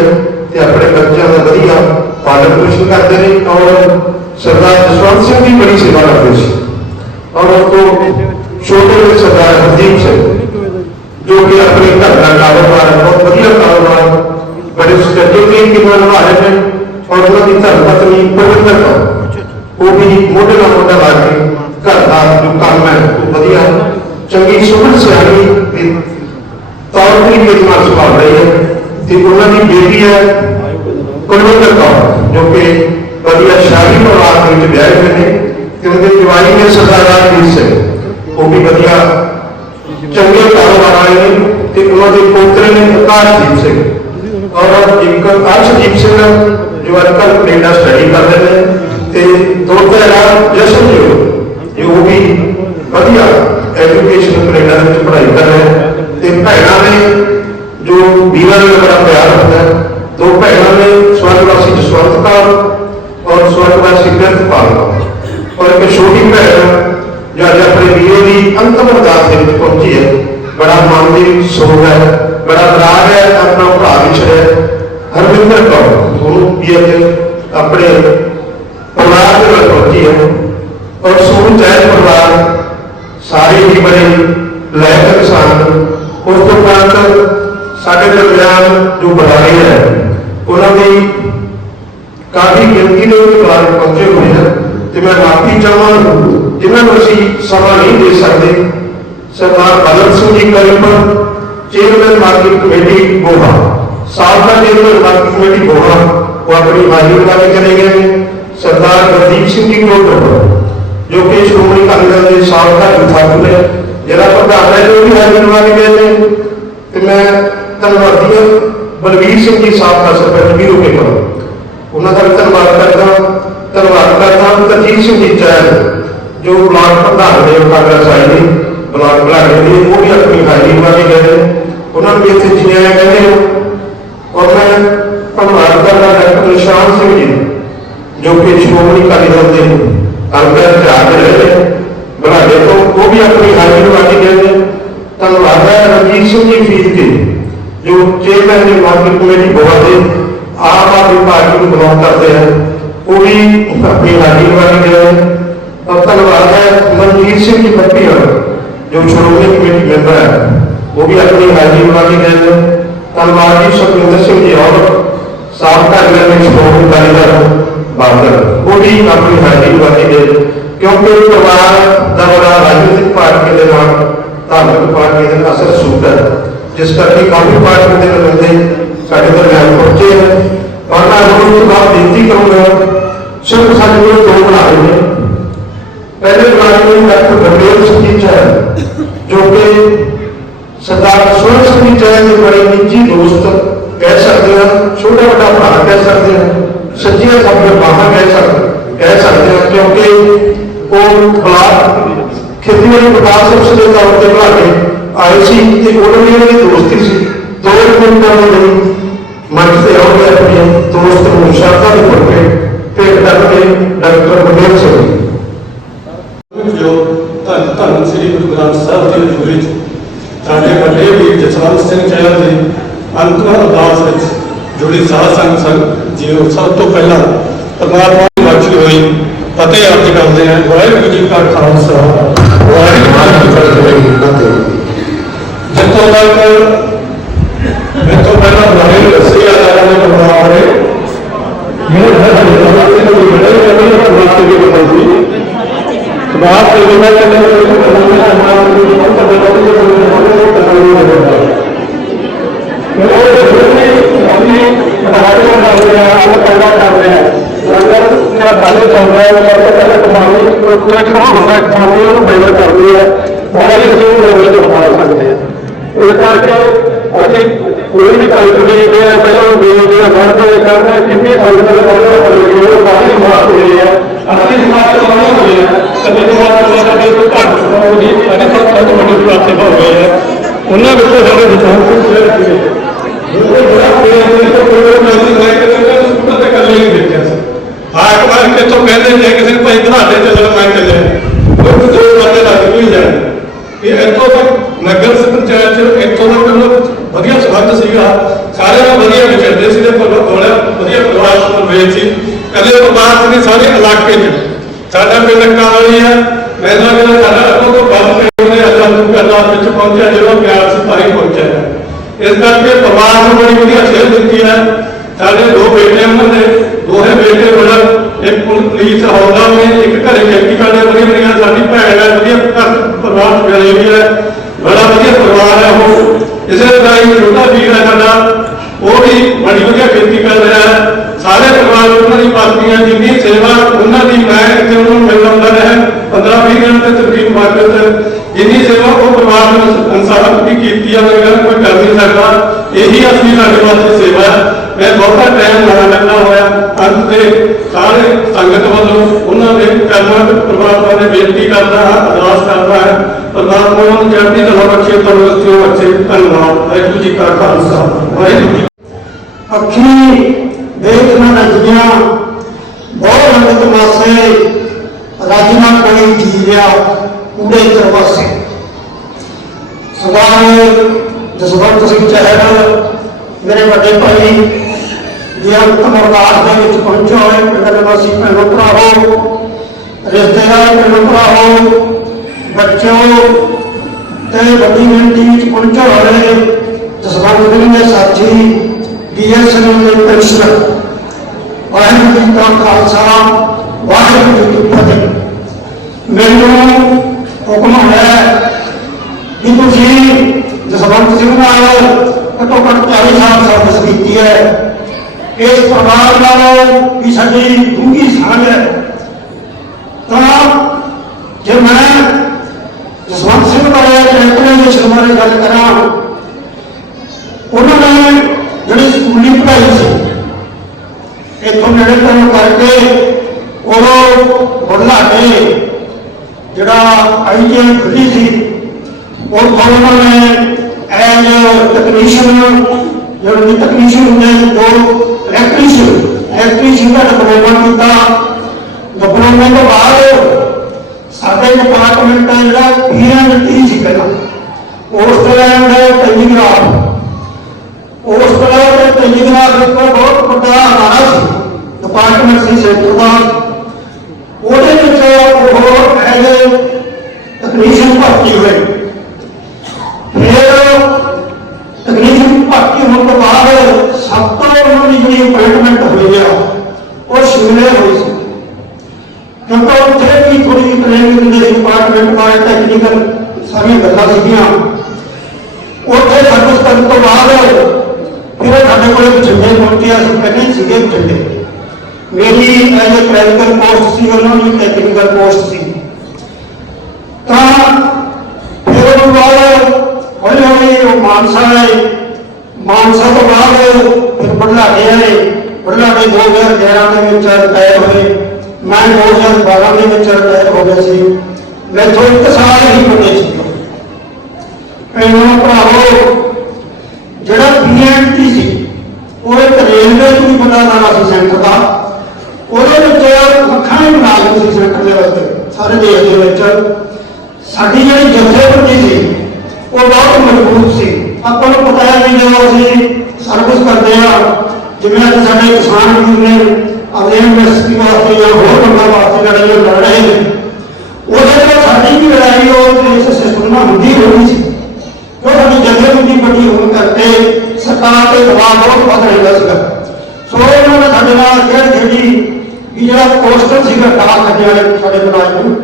S3: ਤੇ ਆਪਣੇ ਬੱਚਿਆਂ ਦਾ ਵਧੀਆ ਪਾਲਣ ਪੋਸ਼ਣ ਕਰਦੇ ਨੇ। ਔਰ ਸਰਦਾਰ ਜਸਵੰਤ ਸਿੰਘ ਦੀ ਬੜੀ ਸੇਵਾ ਕਰਦੇ ਸੀ। ਔਰ ਉਹ ਤੋਂ ਛੋਟੇ ਜਿਹੇ ਸਰਦਾਰ ਹਰਦੀਪ ਸਿੰਘ ਜੋ ਕਿ ਆਪਣੇ ਘਰ ਦਾ ਕਾਰੋਬਾਰ ਹੈ, ਬਹੁਤ ਵਧੀਆ ਕਾਰੋਬਾਰ ਬੜੇ ਸਟੱਡੀ ਤਰੀਕੇ ਨਾਲ ਨਿਭਾ ਰਹੇ ਨੇ ਔਰ ਉਹਨਾਂ ਦੀ ਧਰਮ ਪਤਨੀ ਪਵਿੱਤਰ ਕੌਰ ਉਹ ਵੀ ਮੋਢੇ ਨਾਲ ਮੋਢਾ ਲਾ ਕੇ ਘਰ ਦਾ ਜੋ ਕੰਮ ਹੈ ਉਹ ਵਧੀਆ ਚੰਗੀ ਸੁਭਰ ਸਿਆਣੀ ਤੇ ਤੌਰ ਤਰੀਕੇ ਦੇ ਨਾਲ ਸੰਭਾਲ ਰਹੀ ਹੈ ਤੇ ਉਹਨਾਂ ਦੀ ਬੇਟੀ ਹੈ ਕੁਲਵਿੰਦਰ ਕੌਰ ਜੋ ਕਿ ਵਧੀਆ ਸ਼ਾਹੀ ਪਰਿਵਾਰ ਦੇ ਵਿੱਚ ਵਿਆਹੇ ਹੋਏ ਨੇ ਤੇ ਉਹਦੇ ਜਵਾਈ ਨੇ ਸਰਦਾਰ ਰਾਜਵੀਰ ਸਿੰਘ ਉਹ ਵੀ ਵਧੀਆ ਚੰਗੇ ਕਾਰੋਬਾਰ ਵਾਲੇ ਨੇ ਤੇ ਉਹਨਾਂ ਦੇ ਪੋਤਰੇ ਨੇ ਆਕਾਸ਼ਦੀਪ ਸਿੰਘ। ਔਰ ਇੱਕ ਅਰਸ਼ਦੀਪ ਸਿੰਘ ਜੋ ਅੱਜ ਕੱਲ੍ਹ ਕੈਨੇਡਾ ਸਟੱਡੀ ਕਰ ਰਹੇ ਨੇ ਤੇ ਦੋ ਭੈਣਾਂ ਜਸ਼ਨਜੋਤ ਜੋ ਵੀ ਵਧੀਆ ਐਜੂਕੇਸ਼ਨ ਕੈਨੇਡਾ ਦੇ ਵਿੱਚ ਪੜ੍ਹਾਈ ਕਰ ਰਹੇ ਨੇ। ਤੇ ਭੈਣਾਂ ਨੇ ਜੋ ਵੀਰਾਂ ਨਾਲ ਬੜਾ ਪਿਆਰ ਹੁੰਦਾ ਹੈ, ਦੋ ਭੈਣਾਂ ਨੇ ਸਵਰਗਵਾਸੀ ਜਸਵੰਤ ਕੌਰ ਔਰ ਸਵਰਗਵਾਸੀ ਪ੍ਰਿੰਤਪਾਲ ਕੌਰ। ਔਰ ਇੱਕ ਛੋਟੀ ਭੈਣ ਜੋ ਅੱਜ ਆਪਣੇ ਵੀਰੇ ਦੀ ਅੰਤਮ ਅਰਦਾਸ ਦੇ ਵਿੱਚ ਪਹੁੰਚੀ ਹੈ, ਬੜਾ ਮਨ ਦੀ ਸੋਹ ਹੈ, ਬੜਾ ਰਾਗ ਹੈ, ਆਪਣਾ ਭਰਾ ਵਿਛੜਿਆ ਹਰਵਿੰਦਰ ਕੌਰ ਉਹਨੂੰ ਵੀ ਅੱਜ ਆਪਣੇ ਪਰਿਵਾਰ ਦੇ ਨਾਲ ਪਹੁੰਚੀ ਹੈ ਔਰ ਸੋਨ ਚੈਨ ਪਰਿਵਾਰ ਸਾਰੇ ਹੀ ਬੜੇ ਲਾਇਕ ਕਿਸਾਨ, ਉਸ ਤੋਂ ਬਾਅਦ ਸਾਡੇ ਦਰਮਿਆਨ ਜੋ ਬੁਲਾਰੇ ਹੈ, ਉਹਨਾਂ ਦੀ ਕਾਫੀ ਗਿਣਤੀ ਦੇ ਵਿੱਚ ਪਹੁੰਚੇ ਹੋਏ ਹਨ। ਤੇ ਮੈਂ ਮਾਫੀ ਚਾਹਾਂ ਜਿਨ੍ਹਾਂ ਨੂੰ ਅਸੀਂ ਸਮਾਂ ਨਹੀਂ ਦੇ ਸਕਦੇ, ਸਰਦਾਰ ਬਲਨ Singh ji ਕਰੀਮਨ chairman market committee ਗੋਹਾ, ਸਾਬਕਾ ਚੇਅਰਮੈਨ ਮਾਰਕੀਟ ਕਮੇਟੀ ਗੋਹਾ, ਉਹ ਆਪਣੀ ਹਾਜ਼ਰੀ ਲਗਾ ਕੇ ਚਲੇ ਗਏ ਨੇ, ਸਰਦਾਰ ਗੁਰਦੀਪ ਸਿੰਘ ਜੀ ਕੋਟਰ ਜੋ ਕਿ ਸ਼੍ਰੋਮਣੀ ਅਕਾਲੀ ਦਲ ਦੇ ਸਾਬਕਾ ਵਿਧਾਇਕ ਨੇ, ਜਿਹੜਾ ਪ੍ਰਧਾਨ ਹੈ ਜੋ ਵੀ ਹਾਜ਼ਰ ਲਗਾ ਕੇ ਗਏ ਨੇ, ਤੇ ਮੈਂ ਧੰਨਵਾਦੀ ਹਾਂ, ਬਲਵੀਰ ਸਿੰਘ ਜੀ, ਸਾਬਕਾ ਸਰਪੰਚ ਵੀਰੋ ਕੇ ਕੋਲ ਉਹਨਾਂ ਦਾ ਵੀ ਧੰਨਵਾਦ ਕਰਦਾ ਧੰਨਵਾਦ ਕਰਦਾ ਤਰਜੀਤ ਸਿੰਘ ਜੀ ਚੈਨ ਜੋ ਬਲਾਕ ਪ੍ਰਧਾਨ ਨੇ ਕਾਂਗਰਸ ਆਈ ਨੇ ਬਲਾਕ ਬਲਾਡੇ ਦੇ ਉਹ ਵੀ ਆਪਣੀ ਹਾਜ਼ਰੀ ਲਗਾ ਕੇ ਗਏ ਨੇ। ਉਹਨਾਂ ਨੂੰ ਵੀ ਇੱਥੇ ਜਿਨਿਆ ਕਹਿੰਦੇ ਹੋ ਔਰ ਮੈਂ ਧੰਨਵਾਦ ਕਰਦਾ ਡਾਕਟਰ ਨਿਸ਼ਾਨ ਸਿੰਘ ਜੀ ਨੂੰ, ਜੋ ਕਿ ਸ਼੍ਰੋਮਣੀ ਅਕਾਲੀ ਦਲ ਦੇ ਅੰਦਰ ਜਾ ਕੇ ਰਹੇ ਨੇ। ਬਲਾਡੇ ਤੋਂ ਉਹ ਵੀ ਆਪਣੀ ਹਾਜ਼ਰੀ ਲਗਾ ਕੇ ਗਏ ਨੇ। ਧੰਨਵਾਦ ਹੈ ਰਣਜੀਤ ਸਿੰਘ ਜੀ ਫੀਸ ਕੇ ਜੋ ਚੇਅਰਮੈਨ ਨੇ ਮਾਰਕੀਟ ਕਮੇਟੀ ਗੋਆ ਦੇ ਆਮ ਆਦਮੀ ਪਾਰਟੀ ਨੂੰ ਬਿਲੋਂਗ ਕਰਦੇ ਹਨ ਉਹ ਵੀ ਆਪਣੀ ਹਾਜ਼ਰੀ ਲਗਾ ਕੇ ਗਏ ਨੇ ਔਰ ਧੰਨਵਾਦ ਹੈ ਮਨਜੀਤ ਸਿੰਘ ਜੀ ਪੱਪੀ ਜੋ ਸ਼੍ਰੋਮਣੀ ਕਮੇਟੀ ਮੈਂਬਰ ਹੈ। ਉਹ ਵੀ ਆਪਣੀ ਹਾਜ਼ਰੀ ਲਗਾ ਕੇ ਗਏ ਨੇ ਧੰਨਵਾਦ ਜੀ ਸੁਖਵਿੰਦਰ ਸਿੰਘ ਜੀ ਔਰ ਸਾਬਕਾ ਜ਼ਿਲ੍ਹਾ ਦੇ ਸ਼੍ਰੋਮਣੀ ਅਕਾਲੀ ਦਲ ਬਾਦਲ। ਉਹ ਵੀ ਆਪਣੀ ਹਾਜ਼ਰੀ ਲਗਾ ਕੇ ਗਏ ਕਿਉਂਕਿ ਪਰਿਵਾਰ ਦਾ ਬੜਾ ਰਾਜਨੀਤਿਕ ਪਾਰਟੀ ਦੇ ਨਾਲ ਧਾਰਮਿਕ ਪਾਰਟੀ ਦੇ ਨਾਲ ਅਸਰ ਸੂਤ ਹੈ। ਜਿਸ ਕਰਕੇ ਕਾਫੀ ਪਾਰਟੀ ਦੇ ਨੁਮਾਇੰਦੇ ਸਾਡੇ ਦਰਮਿਆਨ ਪਹੁੰਚੇ ਹਨ ਔਰ ਮੈਂ ਉਹਨਾਂ ਨੂੰ ਬਾਤ ਬੇਨਤੀ ਕਰੂੰਗਾ ਸਿਰਫ ਸਾਡੇ ਕੋਲ ਦੋ ਬੁਲਾਰੇ ਨੇ ਪਹਿਲੇ ਬਲਾਕ ਦੇ ਡਾਕਟਰ ਗੁਰਮੇਲ ਸਿੰਘ ਜੀ ਚਾਹ ਜੋ ਕਿ ਸਰਦਾਰ ਸੋਹਣ ਸਿੰਘ ਜੀ ਚਾਹ ਦੇ ਬੜੇ ਨਿੱਜੀ ਦੋਸਤ ਕਹਿ ਸਕਦੇ ਹਾਂ ਛੋਟਾ ਵੱਡਾ ਭਰਾ ਕਹਿ ਸਕਦੇ ਹਾਂ ਸੱਜੀਆਂ ਖੱਬੇ ਬਾਹਾਂ ਕਹਿ ਸਕਦੇ ਕਹਿ ਸਕਦੇ ਹਾਂ ਕਿਉਂਕਿ ਉਹ ਬਲਾਕ ਖੇਤੀਬਾੜੀ ਵਿਕਾਸ ਅਫਸਰ ਦੇ ਤੌਰ ਤੇ ਬਣਾ ਕੇ ਆਏ ਸੀ ਤੇ ਉਹਨਾਂ ਮੰਚ ਤੇ ਆਉਂਦੇ ਆਪਣੇ ਦੋਸਤ ਨੂੰ ਸ਼ਰਧਾ ਦੇ ਕਰਕੇ ਭੇਟ ਕਰਕੇ ਡਾਕਟਰ ਗੁਰਮੇਲ ਸਿੰਘ। ਜੀ
S4: ਧੰਨ ਧੰਨ ਸ੍ਰੀ ਗੁਰੂ ਗ੍ਰੰਥ ਸਾਹਿਬ ਜੀ ਦੇ ਵਿੱਚ ਸਾਡੇ ਵੱਡੇ ਵੀਰ ਜਸਵੰਤ ਸਿੰਘ ਚਹਿਲ ਦੇ ਅੰਤਮ ਅਰਦਾਸ ਵਿੱਚ ਜੁੜੀ ਸਾਧ ਸੰਗਤ ਸੰਗ ਜੀਓ ਸਭ ਤੋਂ ਪਹਿਲਾਂ ਪਰਮਾਤਮਾ ਦੀ ਬਖਸ਼ੀ ਹੋਈ ਫਤਿਹ ਅਰਜ ਕਰਦੇ ਹਾਂ ਵਾਹਿਗੁਰੂ ਜੀ ਕਾ ਖਾਲਸਾ। ਵਾਹਿਗੁਰੂ ਜੀ ਕੀ ਫਤਿਹ। ਜਿੱਥੋਂ ਤੱਕ ਮੈਨੂੰ ਪਹਿਲਾਂ ਬੁਲਾਏ ਦੱਸੇ ਆ ਜਾਣਾ ਮੈਂ ਪਰਵਾਹ ਕਰੇ ਮੇਰੇ ਘਰ ਦੇ ਲੋਕਾਂ ਨੇ ਮੈਨੂੰ ਬੜੇ ਬੜੇ ਪਰਵਾਹ ਤੇ ਬਣਾਈ ਸੀ ਬਾਅਦ ਵਿੱਚ ਮੈਂ ਕਹਿੰਦਾ ਉਹਨਾਂ ਵਿੱਚੋਂ ਸਾਡੇ ਵਿਚਾਰ ਤੋਂ ਸ਼ੇਅਰ ਕੀਤੇ ਉਹ ਬੜਾ ਪ੍ਰੇਮ ਤੋਂ ਕੋਈ ਮੈਂ ਨਹੀਂ ਕਰਦਾ ਸਕੂਲ ਤੇ ਕਰ ਲਈ ਦੇਖਿਆ ਸੀ ਆ ਇੱਕ ਵਾਰ ਕਿਥੋਂ ਕਹਿੰਦੇ ਜੇ ਕਿਸੇ ਨੂੰ ਭਾਈ ਘਾਟੇ ਚੱਲਣ ਮੈਂ ਚੱਲੇ ਉਹ ਦੋ ਬੰਦੇ ਲੱਗ ਵੀ ਜਾਣ ਇਹ ਇੱਥੋਂ ਤੱਕ ਨਗਰ ਪੰਚਾਇਤ ਚ ਇੱਥੋਂ ਤੱਕ ਉਹਨਾਂ ਦਾ ਵਧੀਆ ਸੰਬੰਧ ਸੀਗਾ ਸਾਰਿਆਂ ਨਾਲ ਵਧੀਆ ਵਿਚਰਦੇ ਸੀ ਤੇ ਬੜਾ ਵਧੀਆ ਪਰਿਵਾਰ ਤੋਂ ਸੀ। ਕੱਲੇ ਪਰਿਵਾਰ ਦੇ ਸਾਰੇ ਇਲਾਕੇ ਚ। ਸਾਡਾ ਪਿੰਡ ਕਾਲੀ ਹੈ। ਮੈਂ ਤਾਂ ਕਹਿੰਦਾ, ਸਾਡਾ ਅੱਗੋਂ ਤੋਂ ਪਿੰਡ ਨੇ ਅੱਲਾ ਨੂੰ ਕਰਦਾ ਵਿੱਚ ਪਹੁੰਚਿਆ, ਜਿਹੜਾ ਪਿਆਰ ਸੀ ਭਾਈ ਪਹੁੰਚਿਆ। ਇਸ ਕਰਕੇ ਪਰਿਵਾਰ ਨੂੰ ਬੜੀ ਵਧੀਆ ਸੇਧ ਦਿੱਤੀ ਹੈ। ਸਾਡੇ ਦੋ ਬੇਟੇ ਉਹਨਾਂ ਦੇ ਦੋਹੇ ਬੇਟੇ ਬੜਾ। ਇੱਕ ਪੁਲਿਸ ਹੌਲਦਾਰ ਨੇ ਇੱਕ ਘਰੇ ਖੇਤੀ ਕਰਦੇ ਬੜੀ ਵਧੀਆ ਸਾਡੀ ਭੈਣ ਹੈ ਵਧੀਆ ਘਰ ਪਰਿਵਾਰ ਚ ਗਈ ਹੈ ਬੜਾ ਵਧੀਆ ਪਰਿਵਾਰ ਹੈ ਉਹ ਇਸੇ ਤਰ੍ਹਾਂ ਹੀ ਛੋਟਾ ਵੀਰ ਹੈ ਸਾਡਾ ਉਹ ਵੀ ਬੜੀ ਵਧੀਆ ਖੇਤੀ ਕਰ ਰਿਹਾ ਹੈ ਸਾਰੇ ਪਰਿਵਾਰ ਨੂੰ ਉਹਨਾਂ ਦੀ ਬਾਤੀਆਂ ਜਿੰਨੀ ਸੇਵਾ ਉਹਨਾਂ ਦੀ ਮੈਂ ਇੱਥੇ ਉਹਨਾਂ ਨੂੰ ਮਿਲਦਾ ਹੁੰਦਾ ਰਿਹਾ 15 20 ਦਿਨ ਤੇ ਤਕਰੀਬ ਮਾਰਕੀਟ ਤੇ ਜਿੰਨੀ ਸੇਵਾ ਉਹ ਪਰਿਵਾਰ ਨੂੰ ਇਨਸਾਨ ਦੀ ਕੀਤੀ ਆ ਮੈਂ ਕਹਿੰਦਾ ਕੋਈ ਕਰ ਨਹੀਂ ਸਕਦਾ ਇਹੀ ਅਸਲੀ ਸਾਡੇ ਵਾਸਤੇ ਸੇਵਾ ਹੈ ਮੈਂ ਬਹੁਤਾ ਟਾਈਮ ਨਾ ਲੱਗਣਾ ਹੋਇਆ ਅੰਤ ਤੇ ਸਾਰੇ ਸੰਗਤ ਵੱਲੋਂ ਉਹਨਾਂ ਦੇ ਕਰਮਾਂ ਤੇ ਪਰਮਾਤਮਾ ਨੇ ਬੇਨਤੀ ਕਰਦਾ ਹਾਂ, ਅਰਦਾਸ ਕਰਦਾ ਹੈ, ਪਰਮਾਤਮਾ ਨੂੰ ਚੜ੍ਹਦੀ ਕਲਾ ਬਖਸ਼ੇ ਤੰਦਰੁਸਤੀ ਬਖਸ਼ੇ ਧੰਨਵਾਦ। ਵਾਹਿਗੁਰੂ ਜੀ ਕਾ ਖਾਲਸਾ। ਵਾਹਿਗੁਰੂ ਜੀ
S5: ਅੱਖੀ ਦੇਖ ਨਾ ਨਜੀਆਂ ਬਹੁਤ ਰੰਗਤ ਮਾਸੇ ਰਾਜਨਾ ਕੋਈ ਜੀਵਿਆ ਕੂੜੇ ਤਰਵਾਸੇ ਸਵਾਲ, ਜਸਵੰਤ ਸਿੰਘ ਚਹਿਲ, ਮੇਰੇ ਵੱਡੇ ਭਾਈ ਜੀ ਅੰਤਮ ਅਰਦਾਸ ਦੇ ਵਿੱਚ ਪਹੁੰਚੇ ਹੋਏ ਪਿੰਡ ਨਿਵਾਸੀ ਭੈਣੋ ਭਰਾਵੋ, ਰਿਸ਼ਤੇਦਾਰ ਭੈਣੋ ਭਰਾਵੋ, ਬੱਚਿਓ, ਤੇ ਵੱਡੀ ਗਿਣਤੀ ਵਿੱਚ ਪਹੁੰਚੇ ਹੋਏ ਜਸਵੰਤ ਸਿੰਘ ਦੇ ਸਾਥੀ ਬੀਐਸਐਨ ਦੇ ਪੈਨਸ਼ਨਰ ਵਾਹਿਗੁਰੂ ਜੀ ਕਾ ਖਾਲਸਾ, ਵਾਹਿਗੁਰੂ ਜੀ ਕੀ ਫਤਿਹ। ਮੈਨੂੰ ਹੁਕਮ ਹੈ ਕਿ ਤੁਸੀਂ ਜਸਵੰਤ ਸਿੰਘ ਨਾਲ ਘੱਟੋ ਘੱਟ 40 ਸਾਲ ਸਰਵਿਸ ਕੀਤੀ ਹੈ। ਇਸ ਪਰਿਵਾਰ ਨਾਲ ਵੀ ਸਾਡੀ ਡੂੰਘੀ ਸਾਂਝ ਹੈ। ਤਾਂ ਜੇ ਮੈਂ ਜਸਵੰਤ ਸਿੰਘ ਬਾਰੇ ਰੈਕਟਰੇਸ਼ਨ ਬਾਰੇ ਗੱਲ ਕਰਾਂ, ਉਹਨਾਂ ਨੇ ਜਿਹੜੀ ਸਕੂਲੀ ਪੜ੍ਹਾਈ ਸੀ, ਇੱਥੋਂ ਨੇੜੇ ਤੋਂ ਕਰਕੇ ਉਹ ਬੁਢਲਾਡੇ ਜਿਹੜਾ ਆਈਟੀਆਈ ਖੁੱਲੀ ਸੀ, ਉਹ ਉਹਨਾਂ ਨੇ ਐਜ਼ ਟੈਕਨੀਸ਼ੀਅਨ ਜਿਹੜਾ ਵੀ ਹੁੰਦੇ ਨੇ ਉਹ ਇਲੈਕਟ੍ਰੀਸ਼ੀਅਨ ਇਲੈਕਟ੍ਰੀਸ਼ੀਅਨ ਦਾ ਡਿਪਲੋਮਾ ਕੀਤਾ ਡਿਪਲੋਮੇ ਤੋਂ ਬਾਅਦ ਸਾਡੇ ਡਿਪਾਰਟਮੈਂਟ ਦਾ ਜਿਹੜਾ ਪੀਐਨਟੀ ਸੀ ਪਹਿਲਾਂ ਪੋਸਟਲੈਂਡ ਟੈਲੀਗ੍ਰਾਫ ਉਸ ਤਰ੍ਹਾਂ ਦੇ ਟੈਲੀਗ੍ਰਾਫ ਇੱਕ ਬਹੁਤ ਵੱਡਾ ਅਦਾਰਾ ਸੀ ਡਿਪਾਰਟਮੈਂਟ ਸੀ ਸੈਂਟਰ ਦਾ ਉਹਦੇ ਵਿੱਚ ਉਹ ਐਜ਼ ਟੈਕਨੀਸ਼ੀਅਨ ਭਰਤੀ ਹੋਏ ਫਿਰ ਟੈਕਨੀਸ਼ੀਅਨ ਭਰਤੀ ਹੋਣ ਤੋਂ ਬਾਅਦ ਹਫਤਾ ਉਹਨਾਂ ਦੀ ਜਿਹੜੀ ਅਪਾਇੰਟਮੈਂਟ ਹੋਈ ਆ, ਉਹ ਸ਼ਿਮਲੇ ਹੋਈ ਸੀ। ਕਿਉਂਕਿ ਉੱਥੇ ਵੀ ਥੋੜੀ ਟ੍ਰੇਨਿੰਗ ਦੇ ਡਿਪਾਰਟਮੈਂਟ ਨਾਲ ਟੈਕਨੀਕਲ ਸਾਰੀਆਂ ਗੱਲਾਂ ਸੀਗੀਆਂ। ਉੱਥੇ ਸਰਵਿਸ ਕਰਨ ਤੋਂ ਬਾਅਦ ਫਿਰ ਸਾਡੇ ਕੋਲ ਬਠਿੰਡੇ ਪਹੁੰਚੇ ਅਸੀਂ ਪਹਿਲੇ ਸੀਗੇ ਬਠਿੰਡੇ। ਮੇਰੀ ਐਜ਼ ਅ ਕਲੈਰੀਕਲ ਪੋਸਟ ਸੀ, ਉਹਨਾਂ ਦੀ ਟੈਕਨੀਕਲ ਪੋਸਟ ਸੀ। ਤਾਂ ਫਿਰ ਉਹ ਬਾਅਦ ਹੌਲੀ ਹੌਲੀ ਉਹ ਮਾਨਸਾ ਹੈ ਮਾਨਸਾ ਤੋਂ ਬਾਅਦ ਫਿਰ ਬੁਢਲਾਡੇ ਆਏ ਬੁਢਲਾਡੇ 2011 ਦੇ ਵਿੱਚ ਰਿਟਾਇਰ ਹੋਏ। ਮੈਂ 2012 ਦੇ ਵਿੱਚ ਰਿਟਾਇਰ ਹੋ ਗਿਆ ਸੀ। ਮੈਥੋਂ ਇੱਕ ਸਾਲ ਹੀ ਬਣੇ ਸੀ। ਇਹਨਾਂ ਭਰਾਵੋ, ਜਿਹੜਾ ਪੀਐਨਟੀ ਸੀ, ਉਹ ਇੱਕ ਰੇਲਵੇ ਤੋਂ ਵੀ ਬਣਾ ਲਾਣਾ ਸੀ ਸੈਂਟਰ ਦਾ। ਉਹਦੇ ਵਿੱਚ ਲੱਖਾਂ ਹੀ ਮੁਲਾਜ਼ਮ ਸੀ ਸੈਂਟਰ ਦੇ ਵਾਸਤੇ ਸਾਰੇ ਦੇਸ਼ ਦੇ ਵਿੱਚ। ਸਾਡੀ ਜਿਹੜੀ ਜਥੇਬੰਦੀ ਸੀ, ਉਹ ਬਹੁਤ ਮਜ਼ਬੂਤ ਸੀ। ਆਪਾਂ ਨੂੰ ਪਤਾ ਹੈ ਵੀ ਜਦੋਂ ਅਸੀਂ ਸਰਵਿਸ ਕਰਦੇ ਆ ਜਿਵੇਂ ਅੱਜ ਸਾਡੇ ਕਿਸਾਨ ਵੀਰ ਨੇ ਆਪਣੇ ਐਮਐਸਪੀ ਵਾਸਤੇ ਜਾਂ ਹੋਰ ਬੰਦਾ ਵਾਸਤੇ ਲੜਾਈਆਂ ਲੜ ਰਹੇ ਨੇ, ਉਹਦੇ ਨਾਲ ਸਾਡੀ ਵੀ ਲੜਾਈ ਉਹ ਇਸ ਸਿਸਟਮ ਨਾਲ ਹੁੰਦੀ ਹੋਣੀ ਸੀ। ਕਿਉਂ ਸਾਡੀ ਜਥੇਬੰਦੀ ਵੱਡੀ ਹੋਣ ਕਰਕੇ ਸਰਕਾਰ ਤੇ ਦਬਾਅ ਬਹੁਤ ਵੱਧ ਰਿਹਾ ਸੀਗਾ। ਸੋ ਉਹਨਾਂ ਨੇ ਸਾਡੇ ਨਾਲ ਖੇਡ ਖੇਡੀ ਵੀ ਜਿਹੜਾ ਪੋਸਟਰ ਸੀਗਾ ਡਾਕ ਖੱਜੇ ਸਾਡੇ ਮੁਲਾਜ਼ਮ ਨੂੰ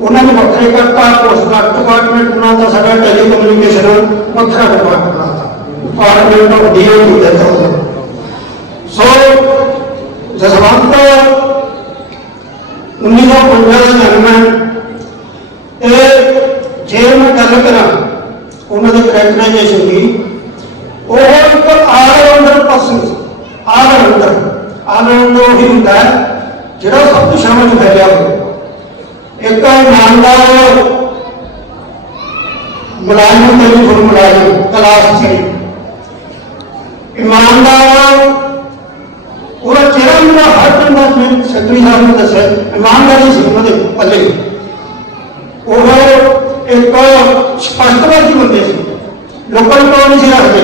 S5: ਉਹਨਾਂ ਨੂੰ ਵੱਖਰੇ ਕਰਤਾ ਪੋਸਟ ਡਿਪਾਰਟਮੈਂਟ ਬਣਾਤਾ ਸਾਡਾ ਟੈਲੀਕਮਿਊਨੀਕੇਸ਼ਨ ਵੱਖਰਾ ਡਿਪਾਰਟਮੈਂਟ ਬਣਾਤਾ ਡਿਪਾਰਟਮੈਂਟ ਆਫ ਡੀਐਮਪੀ ਦਾ ਤਾਂ ਸੋ ਜਸਵੰਤ 1950 ਦਾ ਜਨਮ ਹੈ। ਇਹ ਜੇ ਮੈਂ ਗੱਲ ਕਰਾਂ, ਉਹਨਾਂ ਦੇ ਕਰੈਕਟਰਾਈਜੇਸ਼ਨ ਦੀ, ਉਹ ਇੱਕ ਆਲ-ਰਾਊਂਡਰ ਪਰਸਨ ਆਲ-ਰਾਊਂਡਰ ਹੀ ਹੁੰਦਾ ਜਿਹੜਾ ਸਭ ਕੁਝ ਸਮਝ ਫੈਲਿਆ ਹੋਵੇ ਇੱਕ ਇਮਾਨਦਾਰ ਮੁਲਾਜ਼ਮ ਤੇ ਵੀ ਤੁਹਾਨੂੰ ਮੁਲਾਜ਼ਮ ਕਲਾਸ ਸੀ। ਇਮਾਨਦਾਰ ਉਹਦਾ ਚਿਹਰਾ ਮੇਰਾ ਹਰ ਦਿਨ ਮੈਂ ਸੈਕਟਰੀ ਸਾਹਿਬ ਨੂੰ ਦੱਸਿਆ। ਇਮਾਨਦਾਰੀ ਸੀ ਉਹਨਾਂ ਦੇ ਪੱਲੇ। ਉਹ ਇੱਕ ਸਪਸ਼ਟਵਾਦੀ ਬੰਦੇ ਸੀ। ਲੋਕਾਂ ਨੂੰ ਕੋਈ ਨਹੀਂ ਸੀ ਰੱਖਦੇ।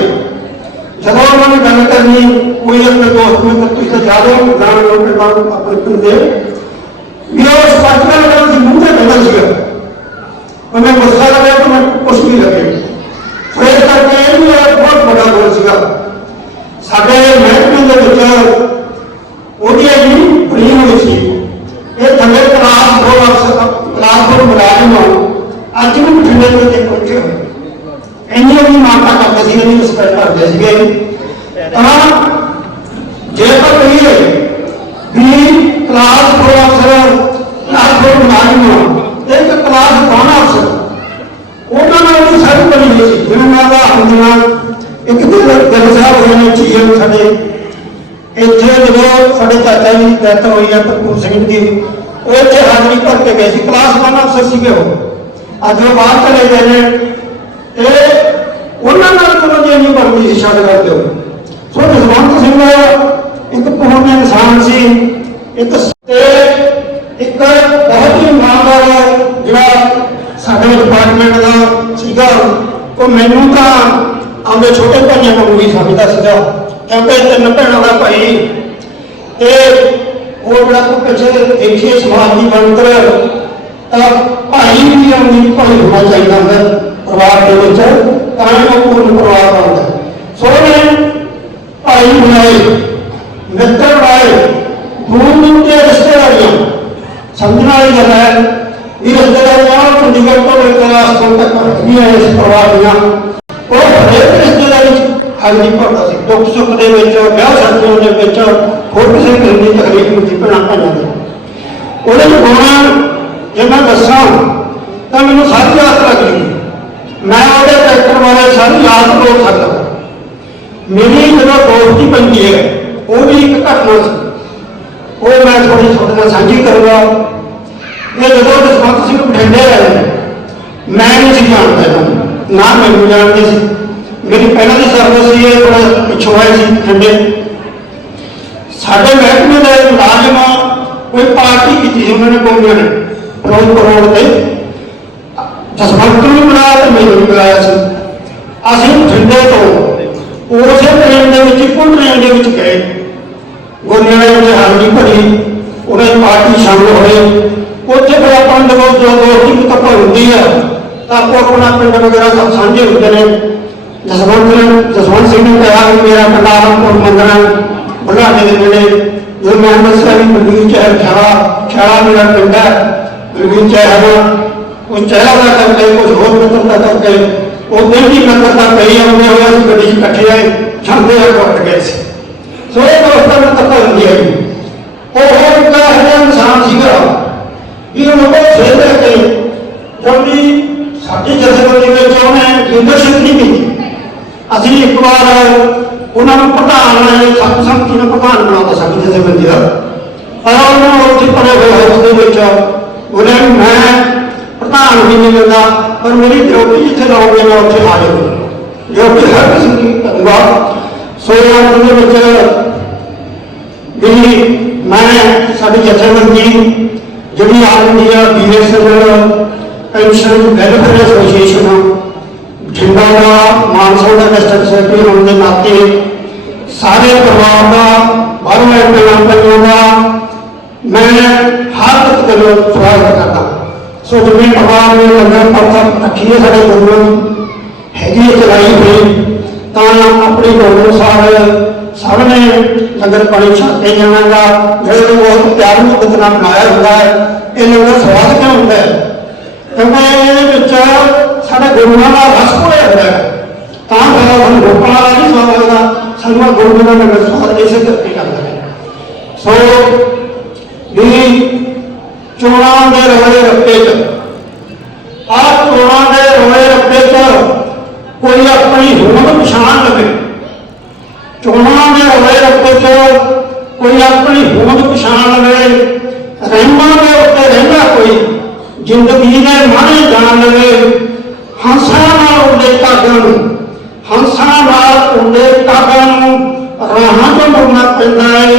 S5: ਜਦੋਂ ਉਹਨਾਂ ਨੇ ਗੱਲ ਕਰਨੀ, ਕੋਈ ਆਪਣੇ ਦੋਸਤ ਨੂੰ ਤੁਸੀਂ ਤਾਂ ਜ਼ਿਆਦਾ ਜਾਣ ਲੋ ਕਿ ਬਾਅਦ ਆਪਣੇ ਪਿੰਡੇ ਵੀ ਉਹ ਸਪਸ਼ਟ ਗੱਲ ਕਰਦੀ ਸੀ ਮੂੰਹ ਤੇ ਕਹਿੰਦਾ ਸੀਗਾ ਉਹ ਮੈਂ ਗੁੱਸਾ ਲੱਗਿਆ ਤਾਂ ਮੈਂ ਕੁਛ ਨਹੀਂ ਲੱਗੇ ਫਿਰ ਕਰਕੇ ਇਹ ਵੀ ਇੱਕ ਬਹੁਤ ਵੱਡਾ ਗੋਲ ਸੀਗਾ ਸਾਡੇ ਮਹਿਕਮੇ ਦੇ ਵਿੱਚ ਉਹਦੀ ਜੀ ਬਣੀ ਹੋਈ ਸੀ ਇਹ ਥੱਲੇ ਕਲਾਸ ਦੋ ਅਫਸਰ ਕਲਾਸ ਦੋ ਮੁਲਾਜ਼ਮ ਅੱਜ ਵੀ ਬਠਿੰਡੇ ਦੇ ਵਿੱਚ ਪਹੁੰਚੇ ਹੋਏ ਇੰਨੀ ਵੀ ਮਾਨਤਾ ਕਰਦੇ ਸੀ ਇੰਨੀ ਰਿਸਪੈਕਟ ਕਰਦੇ ਸੀਗੇ ਤਾਂ ਜੇ ਤਾਂ ਕਹੀਏ ਵੀ ਕਲਾਸ ਦੋ ਅਫਸਰ ਕਲਾਸ ਦੋ ਮੁਲਾਜ਼ਮ ਇੱਕ ਕਲਾਸ ਕੌਣ ਅਫਸਰ ਉਹਨਾਂ ਨਾਲ ਵੀ ਸਾਰੀ ਬਣੀ ਹੋਈ ਸੀ ਜਿਵੇਂ ਮੈਂ ਦਾ ਹੁੰਦੀਆਂ ਇੱਕ ਦਿਨ ਦਿਨ ਸਾਹਿਬ ਹੋਏ ਨੇ ਚੀਜ਼ ਸਾਡੇ ਇੱਥੇ ਜਦੋਂ ਸਾਡੇ ਚਾਚਾ ਜੀ ਦੀ ਡੈਥ ਹੋਈ ਹੈ ਭਰਪੂਰ ਸਿੰਘ ਦੀ। ਉਹ ਇੱਥੇ ਹਾਜ਼ਰੀ ਭਰ ਕੇ ਗਏ ਸੀ। ਕਲਾਸ 1 ਅਫਸਰ ਸੀਗੇ ਉਹ। ਅੱਜ ਉਹ ਬਾਹਰ ਚਲੇ ਗਏ ਨੇ। ਤੇ ਉਹਨਾਂ ਨਾਲ ਚਲੋ ਜੇ ਸੋ ਜਸਵੰਤ ਸਿੰਘ ਇੱਕ ਪੂਰਨ ਇਨਸਾਨ ਸੀ। ਇੱਕ ਤੇ ਇੱਕ ਬਹੁਤ ਹੀ ਇਮਾਨਦਾਰ ਜਿਹੜਾ ਸਾਡੇ ਡਿਪਾਰਟਮੈਂਟ ਦਾ ਸੀਗਾ, ਉਹ ਮੈਨੂੰ ਤਾਂ ਆਉਂਦੇ ਛੋਟੇ ਭਾਈਆਂ ਵਾਂਗੂ ਹੀ ਸਮਝਦਾ ਸੀਗਾ। ਕਿਉਂਕਿ ਤਿੰਨ ਭੈਣਾਂ ਦਾ ਭਾਈ। ਤੇ ਉਹ ਜਿਹੜਾ ਕੋ ਪਿੱਛੇ ਦੇਖੀਏ ਤਾਂ ਭਾਈ ਵੀ ਆਉਂਦੀ ਭਾਈ ਹੋਣਾ ਚਾਹੀਦਾ ਹੁੰਦਾ ਪਰਿਵਾਰ ਦੇ ਵਿੱਚ, ਤਾਂ ਉਹ ਪੂਰਨ ਪਰਿਵਾਰ ਬਣਦਾ ਸੋ ਨੇ ਭਾਈ ਬਣਾਏ, ਮਿੱਤਰ ਬਣਾਏ ਦੂਰ ਦੂਰ ਦੇ ਰਿਸ਼ਤੇਦਾਰੀਆਂ ਸਮਝਣ ਵਾਲੀ ਗੱਲ ਹੈ, ਇਹ ਰਿਸ਼ਤੇਦਾਰੀਆਂ ਚੰਡੀਗੜ੍ਹ ਤੋਂ ਲੈ ਕੇ ਰਾਜਸਥਾਨ ਤੱਕ ਰੱਖਦੀਆਂ ਇਸ ਪਰਿਵਾਰ ਦੀਆਂ। ਉਹ ਹਰੇਕ ਰਿਸ਼ਤੇਦਾਰੀ ਚ ਸੀ ਦੁੱਖ ਸੁੱਖ ਦੇ ਵਿੱਚ, ਵਿਆਹ ਸ਼ਾਦੀਆਂ ਦੇ ਵਿੱਚ ਹੋਰ ਕਿਸੇ ਕਿਸਮ ਦੀ ਤਕਲੀਫ ਨਹੀਂ ਸੀ ਭੈਣਾਂ ਦੀ ਉਹਦੇ ਚ ਗੁਣ ਜੇ ਮੈਂ ਦੱਸਾਂ, ਤਾਂ ਮੈਨੂੰ ਸਾਰੀ ਯਾਦ ਲੱਗ ਗਈ। ਮੈਂ ਉਹਦੇ ਕਰੈਕਟਰ ਬਾਰੇ ਸਾਰੀ ਯਾਦ ਰੋਕ ਸਕਦਾ। ਮੇਰੀ ਜਦੋਂ ਦੋਸਤੀ ਬਣਦੀ ਹੈ, ਉਹ ਵੀ ਇੱਕ ਘਟਨਾ ਸੀ। ਉਹ ਮੈਂ ਥੋੜੀ ਤੁਹਾਡੇ ਨਾਲ ਸਾਂਝੀ ਕਰੂੰਗਾ। ਇਹ ਜਦੋਂ ਜਸਵੰਤ ਸਿੰਘ ਬਠਿੰਡੇ ਆਏ, ਮੈਂ ਨਹੀਂ ਸੀ ਜਾਣਦਾ ਇਹਨਾਂ ਨੂੰ, ਨਾ ਮੈਨੂੰ ਜਾਣਦੇ ਸੀ। ਮੇਰੀ ਪਹਿਲਾਂ ਦੀ ਸਰਵਿਸ ਸੀ, ਇਹ ਬੜਾ ਪਿੱਛੋਂ ਆਏ ਸੀ ਬਠਿੰਡੇ ਸਾਡੇ ਮਹਿਕਮੇ ਦੇ ਮੁਲਾਜ਼ਮ ਕੋਈ ਪਾਰਟੀ ਕੀਤੀ ਸੀ, ਉਹਨਾਂ ਨੇ ਕੋਮੀਆਂ ਨੇ ਫਿਰੋਜ਼ਪੁਰ ਰੋਡ ਤੇ। ਜਸਵੰਤ ਨੂੰ ਵੀ ਤੇ ਮੈਨੂੰ ਵੀ ਸੀ। ਅਸੀਂ ਬਠਿੰਡੇ ਤੋਂ ਉਸੇ ਟ੍ਰੇਨ ਦੇ ਵਿੱਚ, ਇੱਕੋ ਟ੍ਰੇਨ ਦੇ ਵਿੱਚ ਗਏ। ਗੋਲੀਆਂ ਦੇ ਹਾਜ਼ਰੀ ਭਰੀ। ਉਹਨਾਂ ਦੀ ਪਾਰਟੀ ਸ਼ਾਮਲ ਹੋਈ ਉੱਥੇ ਫਿਰ ਆਪਾਂ ਨੂੰ ਜਦੋਂ ਦੋਸਤੀ ਤੱਕ ਹੁੰਦੀ ਹੈ ਤਾਂ ਆਪੋ ਆਪਣਾ ਪਿੰਡ ਵਗੈਰਾ ਸਭ ਸਾਂਝੇ ਹੁੰਦੇ ਨੇ। ਜਸਵੰਤ ਨੇ ਜਸਵੰਤ ਸਿੰਘ ਨੇ ਕਿਹਾ ਕਿ ਮੇਰਾ ਪਿੰਡ ਆਲਮਪੁਰ ਮੰਗਣਾ ਬੁਢਾਣੇ ਦੇ ਨੇੜੇ ਜੋ ਮੈਂ ਦੱਸਿਆ ਵੀ ਮਨਵੀਰ ਚਹਿਰ ਖਿਆਲਾ ਖਿਆਲਾ ਮੇਰਾ ਪਿੰਡ ਹੈ। ਮਨਵੀਰ ਚਹਿਰ ਉਹ ਚਹਿਰਾ ਦਾ ਕਰਕੇ, ਕੁਝ ਹੋਰ ਮਿੱਤਰ ਕਰਕੇ ਉਹ ਦਿਨ ਦੀ ਮਿੱਤਰਤਾ ਪਈ ਆਉਂਦੇ ਹੋਏ ਅਸੀਂ ਗੱਡੀ ਇਕੱਠੇ ਆਏ ਜਾਂਦੇ ਹੋਏ ਟੁੱਟ ਗਏ ਸੀ। ਸੋ ਇਹ ਦੋਸਤਾਂ ਨੂੰ ਹੁੰਦੀ ਹੈ ਉਹ ਇੱਕ ਇਨਸਾਨ ਸੀਗਾ ਵੀ ਉਹ ਸਿਰ ਲੈ ਕੇ ਜਲਦੀ ਸਾਡੀ ਜਥੇਬੰਦੀ ਵਿੱਚ ਉਹਨੇ ਲੀਡਰਸ਼ਿਪ ਨਹੀਂ ਕੀਤੀ ਅਸੀਂ ਇੱਕ ਵਾਰ ਉਹਨਾਂ ਨੂੰ ਪ੍ਰਧਾਨ ਬਣਾਏ ਸਭ ਸੰਮਤੀ ਨੂੰ ਪ੍ਰਧਾਨ ਬਣਾਉਂਦਾ ਸਾਡੀ ਜਥੇਬੰਦੀ ਦਾ। ਪਰ ਉਹਨਾਂ ਨੂੰ ਉੱਥੇ ਪਰੇ ਹੋਏ ਹਾਊਸ ਦੇ ਵਿੱਚ ਉਹਨੇ ਵੀ ਮੈਂ ਪ੍ਰਧਾਨ ਵੀ ਨਹੀਂ ਮਿਲਦਾ, ਪਰ ਮੇਰੀ ਡਿਊਟੀ ਜਿੱਥੇ ਲਾਉਂਗੇ ਮੈਂ ਉੱਥੇ ਹਾਜ਼ਰ ਹਾਂ। ਜੋ ਕਿ ਹਰ ਕਿਸਮ ਦੀ ਕਰੂੰਗਾ। ਸੋ ਉਹਨਾਂ ਦੇ ਵਿੱਚ ਵੀ ਮੈਂ, ਸਾਡੀ ਜਥੇਬੰਦੀ, ਜਿਹੜੀ all India BSN pension, welfare association Bathinda ਦਾ ਮਾਨਸਾ ਦਾ ਡਿਸਟ੍ਰਿਕਟ ਸੈਕਟਰੀ ਹੋਣ ਦੇ ਨਾਤੇ ਸਾਰੇ ਪਰਿਵਾਰ ਦਾ, ਬਾਹਰੋਂ ਆਏ ਪਹਿਲਾਂ ਦਾ ਮੈਂ ਹਰ ਇੱਕ ਗੱਲੋਂ ਸਵਾਗਤ ਕਰਦਾ ਸੋ ਜਿਵੇਂ ਪਰਿਵਾਰ ਨੇ ਲੰਗਰ ਪ੍ਰਥਾ ਰੱਖੀ ਸਾਡੇ ਗੁਰੂਆਂ ਹੈਗੀ ਚਲਾਈ ਹੋਈ, ਤਾਂ ਆਪਣੀ ਲੋੜ ਅਨੁਸਾਰ ਸਭ ਨੇ ਲੰਗਰ ਪਾਣੀ ਛਕ ਕੇ ਜਾਣਾਗਾ ਜਿਹੜੇ ਬਹੁਤ ਪਿਆਰ ਮੁਹੱਬਤ ਨਾਲ ਬਣਾਇਆ ਹੁੰਦਾ ਹੈ, ਇਹ ਲੰਗਰ ਸਵਾਦ ਕਿਉਂ ਹੁੰਦਾ ਹੈ? ਕਿਉਂਕਿ ਇਹਦੇ ਵਿੱਚ ਸਾਡੇ ਗੁਰੂਆਂ ਦਾ ਰਸ ਹੋਇਆ ਹੋਇਆ ਹੈ। ਤਾਂ ਫਿਰ ਸਾਨੂੰ ਲੋਕਾਂ ਦਾ ਨਹੀਂ ਸਵਾਦ ਲੱਗਦਾ ਸਾਨੂੰ ਆਹ ਗੁਰੂਆਂ ਦਾ ਲੰਗਰ ਸਵਾਦ ਇਸੇ ਕਰਕੇ ਕਰਦਾ ਹੈ। ਸੋ ਵੀ ਚੋਣਾਂ ਦੇ ਰੋਏ ਰੱਪੇ ਚ, ਆਹ ਚੋਣਾਂ ਦੇ ਰੋਏ ਰੱਪੇ ਚ ਕੋਈ ਆਪਣੀ ਹੋਂਦ ਪਛਾਣ ਲਵੇ। ਚੋਣਾਂ ਦੇ ਰੋਏ ਰੱਪੇ ਚ ਕੋਈ ਆਪਣੀ ਹੋਂਦ ਪਛਾਣ ਲਵੇ। ਰਹਿਮਾਂ ਦੇ ਉੱਤੇ ਰਹਿੰਦਾ ਕੋਈ, ਜ਼ਿੰਦਗੀ ਦੇ ਮਾਣੇ ਜਾਣ ਲਵੇ। ਨਾਲ ਉਹਦੇ ਨੂੰ ਹੰਸਾਂ ਨਾਲ ਉਹਦੇ ਕਾਗਾਂ ਨੂੰ ਰਾਹਾਂ ਤੋਂ ਮੁੜਨਾ ਪੈਂਦਾ ਹੈ।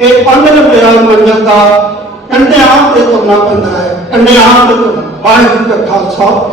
S5: ਇਹ ਪੰਨ ਪਿਆ ਮੰਜ਼ਲ ਦਾ ਕੰਢਿਆਂ ਤੇ ਤੁਰਨਾ ਪੈਂਦਾ ਹੈ। ਕੰਢਿਆਂ ਤੇ ਤੁਰਨਾ। ਵਾਹਿਗੁਰੂ ਜੀ ਖਾਲਸਾ।